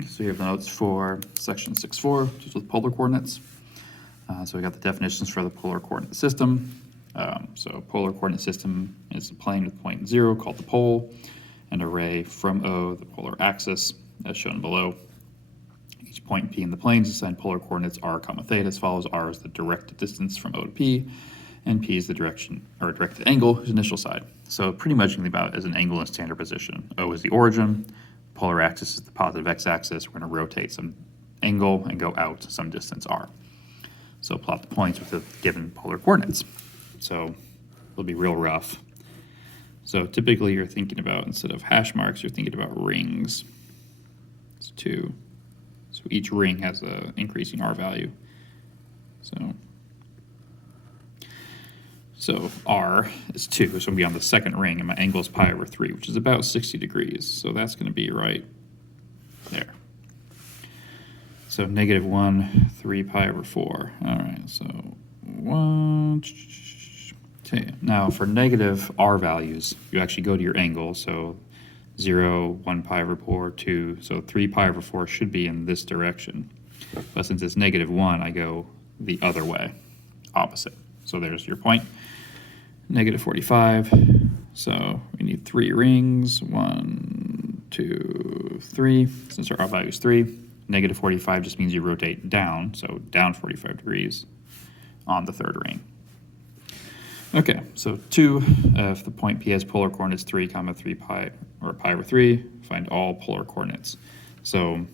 So you have the notes for section 6.4, just with polar coordinates. So we got the definitions for the polar coordinate system. So polar coordinate system is a plane with point 0 called the pole, and a ray from O, the polar axis, as shown below. Each point P in the plane is assigned polar coordinates r, theta as follows. R is the directed distance from O to P, and P is the direction or directed angle, whose initial side. So pretty much think about it as an angle in standard position. O is the origin, polar axis is the positive x-axis. We're going to rotate some angle and go out some distance r. So plot the points with the given polar coordinates. So it'll be real rough. So typically you're thinking about, instead of hash marks, you're thinking about rings. It's 2. So each ring has an increasing r value. So r is 2, so I'm going to be on the second ring, and my angle is pi over 3, which is about 60 degrees. So that's going to be right there. So -1, 3 pi over 4. All right, so 1. Okay, now for negative r values, you actually go to your angle. So 0, 1 pi over 4, 2. So 3 pi over 4 should be in this direction. But since it's -1, I go the other way, opposite. So there's your point. -45. So we need 3 rings. 1, 2, 3. Since our r value is 3, -45 just means you rotate down, so down 45 degrees on the third ring. Okay, so 2, if the point P has polar coordinates 3, 3 pi, or pi over 3, find all polar coordinates. So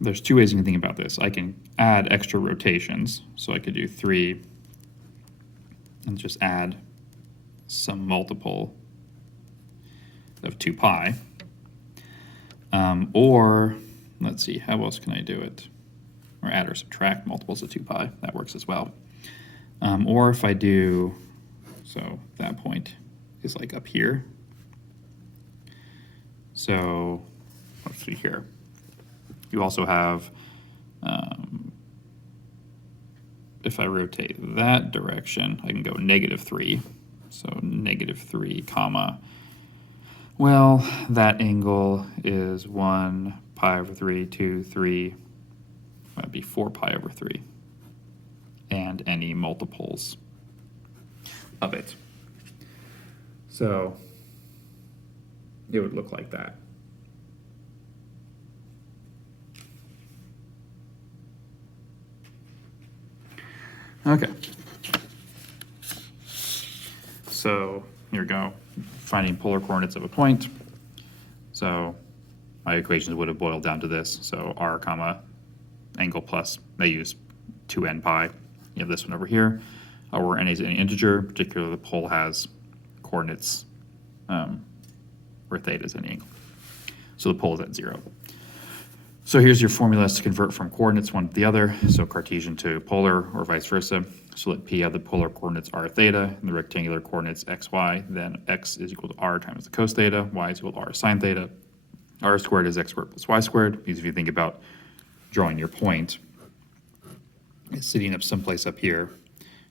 there's 2 ways you can think about this. I can add extra rotations, so I could do 3 and just add some multiple of 2 pi. Or, let's see, how else can I do it? Or add or subtract multiples of 2 pi, that works as well. Or if I do, so that point is like up here. So let's see here. You also have, if I rotate that direction, I can go -3. So -3 comma, well, that angle is 1 pi over 3, 2, 3, that'd be 4 pi over 3. And any multiples of it. So it would look like that. Okay. So here we go, finding polar coordinates of a point. So my equations would have boiled down to this. So r comma angle plus, they use 2n pi. You have this one over here, where n is any integer, particularly the pole has coordinates where theta is any angle. So the pole is at 0. So here's your formulas to convert from coordinates one to the other, so Cartesian to polar or vice versa. So let P have the polar coordinates r theta and the rectangular coordinates x, y, then x is equal to r times the cos theta, y is equal to r sine theta. R squared is x squared plus y squared, because if you think about drawing your point, it's sitting up someplace up here.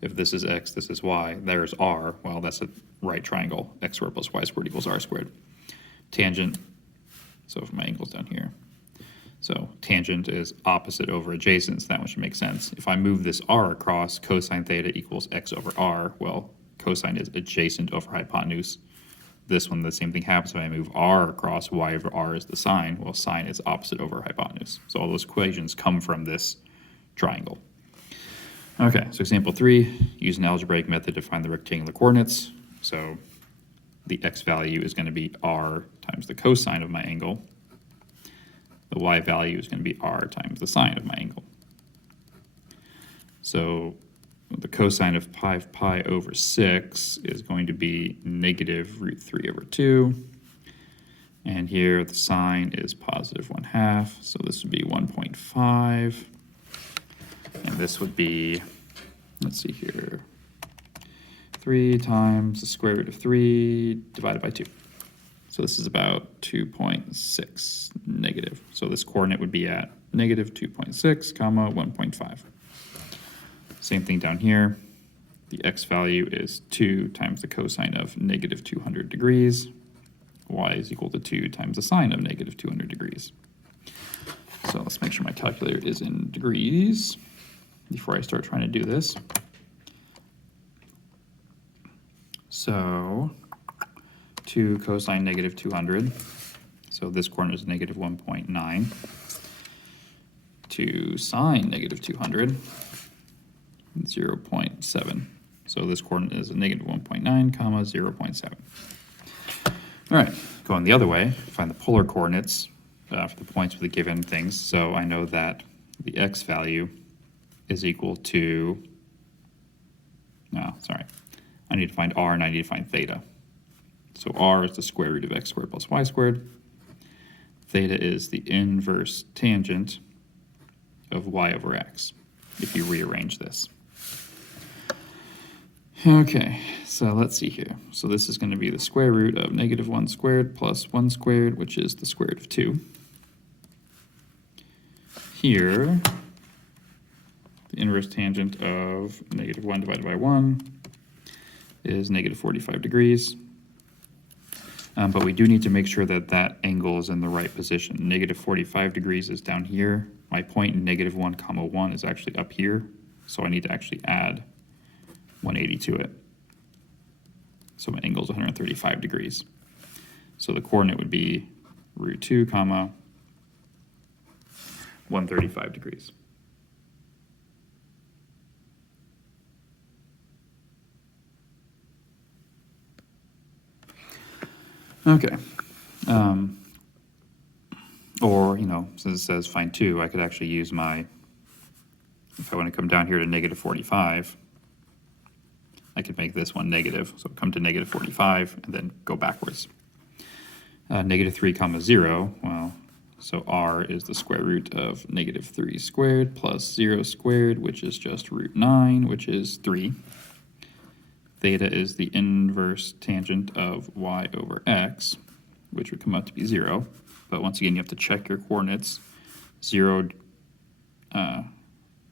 If this is x, this is y, there's r, well, that's a right triangle, x squared plus y squared equals r squared. Tangent, so if my angle's down here, so tangent is opposite over adjacent, so that one should make sense. If I move this r across, cosine theta equals x over r. Well, cosine is adjacent over hypotenuse. This one, the same thing happens if I move r across, y over r is the sine. Well, sine is opposite over hypotenuse. So all those equations come from this triangle. Okay, so example 3, use an algebraic method to find the rectangular coordinates. So the x value is going to be r times the cosine of my angle. The y value is going to be r times the sine of my angle. So the cosine of pi over 6 is going to be -√3 over 2. And here the sine is positive 1/2. So this would be 1.5. And this would be, let's see here, 3 times the square root of 3 divided by 2. So this is about 2.6 negative. So this coordinate would be at -2.6 comma 1.5. Same thing down here. The x value is 2 times the cosine of -200 degrees, y is equal to 2 times the sine of negative 200 degrees. So let's make sure my calculator is in degrees before I start trying to do this. So 2 cosine negative 200, so this corner is negative 1.9. 2 sine negative 200, 0.7. So this coordinate is a negative 1.9, comma, 0.7. All right, going the other way, find the polar coordinates for the points with the given things. So I know that the x value is equal to, I need to find r and I need to find theta. So r is the square root of x squared plus y squared. Theta is the inverse tangent of y over x, if you rearrange this. Okay, so let's see here. So this is going to be the square root of negative 1 squared plus 1 squared, which is the square root of 2. Here, the inverse tangent of negative 1 divided by 1 is negative 45 degrees. But we do need to make sure that that angle is in the right position. Negative 45 degrees is down here. My point in negative 1 comma 1 is actually up here. So I need to actually add 180 to it. So my angle is 135 degrees. So the coordinate would be root 2 comma 135 degrees. Okay. Or, since it says find 2, I could actually use my, if I want to come down here to negative 45, I could make this one negative. So come to negative 45 and then go backwards. Negative 3 comma 0, well, so r is the square root of negative 3 squared plus 0 squared, which is just root 9, which is 3. Theta is the inverse tangent of y over x, which would come out to be 0. But once again, you have to check your coordinates. 0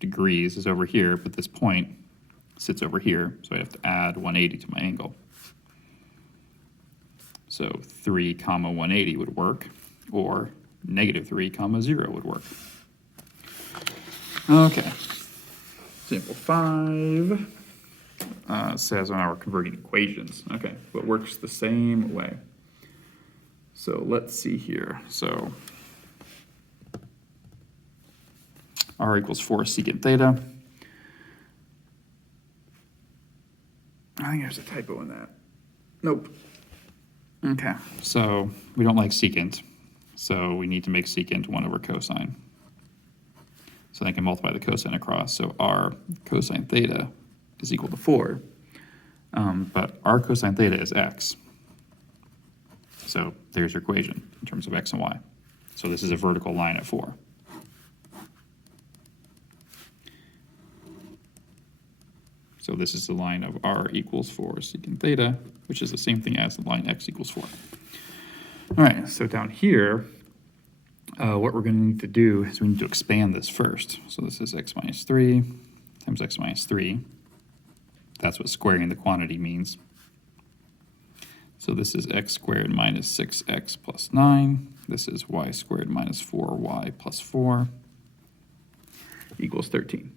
degrees is over here, but this point sits over here, so I have to add 180 to my angle. So 3 comma 180 would work, or negative 3 comma 0 would work. Okay, example 5 says on our converting equations. Okay, but works the same way. So let's see here. So r equals 4 secant theta. I think there's a typo in that. Nope. Okay, so we don't like secant, so we need to make secant 1 over cosine. So I can multiply the cosine across, so r cosine theta is equal to 4. But r cosine theta is x. So there's your equation in terms of x and y. So this is a vertical line at 4. So this is the line of r equals 4 secant theta, which is the same thing as the line x equals 4. All right, so down here, what we're going to need to do is we need to expand this first. So this is x minus 3 times x minus 3. That's what squaring the quantity means. So this is x squared minus 6x plus 9. This is y squared minus 4y plus 4 equals 13.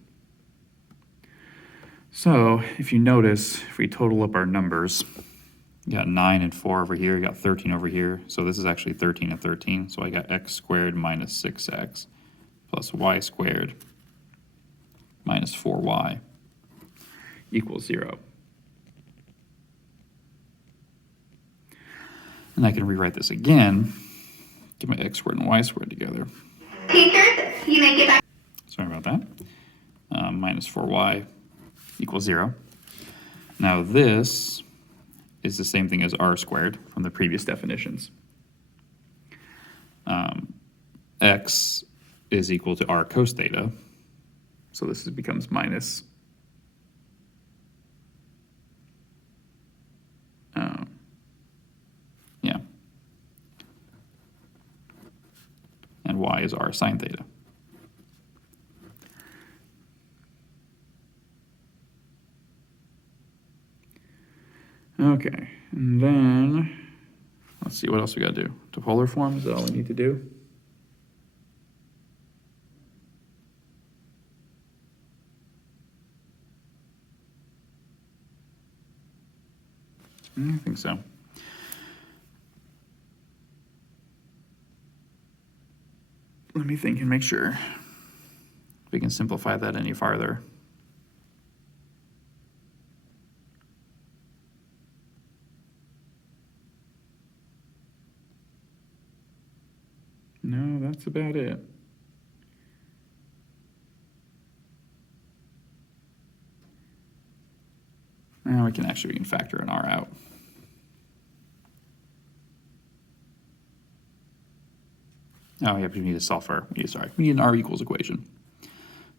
So if you notice, if we total up our numbers, you got 9 and 4 over here, you got 13 over here. So this is actually 13 and 13. So I got x squared minus 6x plus y squared minus 4y equals 0. And I can rewrite this again, get my x squared and y squared together. Teacher, you may get back. Sorry about that. Minus 4y equals 0. Now this is the same thing as r squared from the previous definitions. X is equal to r cos theta. So this becomes minus and y is r sine theta. Okay, and then let's see what else we gotta do. To polar form, is that all we need to do? I think so. Let me think and make sure if we can simplify that any farther. No, that's about it. Now we can factor an R out. Oh, yeah, we need a we need an R equals equation.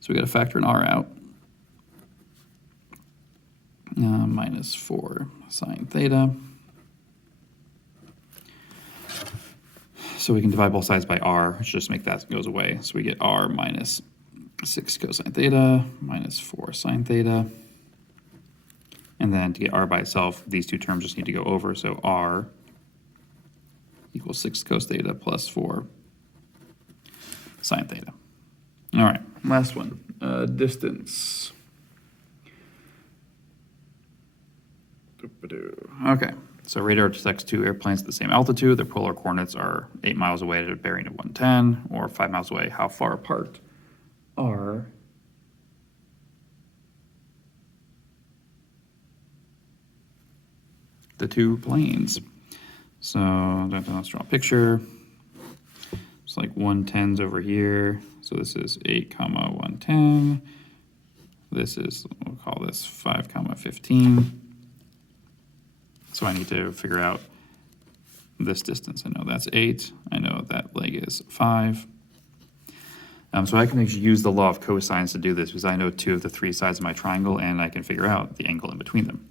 So we got to factor an R out. Minus 4 sine theta. So we can divide both sides by R, which just make that goes away. So we get R minus 6 cosine theta minus 4 sine theta. And then to get R by itself, these two terms just need to go over. So R equals 6 cos theta plus 4 sine theta. All right, last one, distance. Okay, so radar detects two airplanes at the same altitude. Their polar coordinates are 8 miles away at a bearing of 110, or 5 miles away. How far apart are the two planes? So let's draw a picture. It's like 110's over here. So this is 8 comma 110. This is, we'll call this 5 comma 15. So I need to figure out this distance. I know that's 8. I know that leg is 5. So I can actually use the law of cosines to do this because I know 2 of the 3 sides of my triangle and I can figure out the angle in between them.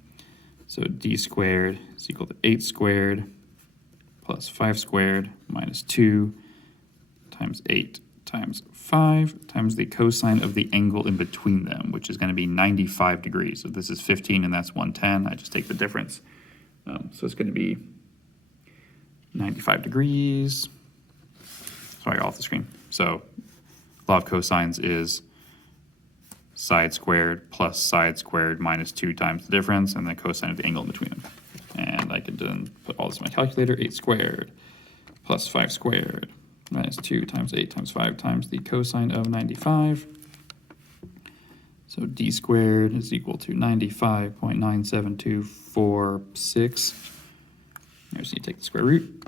So d squared is equal to 8 squared plus 5 squared minus 2 times 8 times 5 times the cosine of the angle in between them, which is going to be 95 degrees. So this is 15 and that's 110. I just take the difference. So it's going to be 95 degrees. Sorry, off the screen. So law of cosines is side squared plus side squared minus 2 times the difference, and the cosine of the angle in between them. And I can then put all this in my calculator. 8 squared plus 5 squared minus 2 times 8 times 5 times the cosine of 95. So d squared is equal to 95.97246. I just need to take the square root.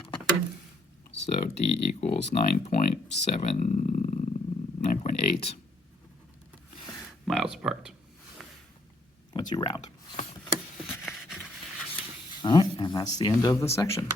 So d equals 9.8 miles apart once you round. All right, and that's the end of the section.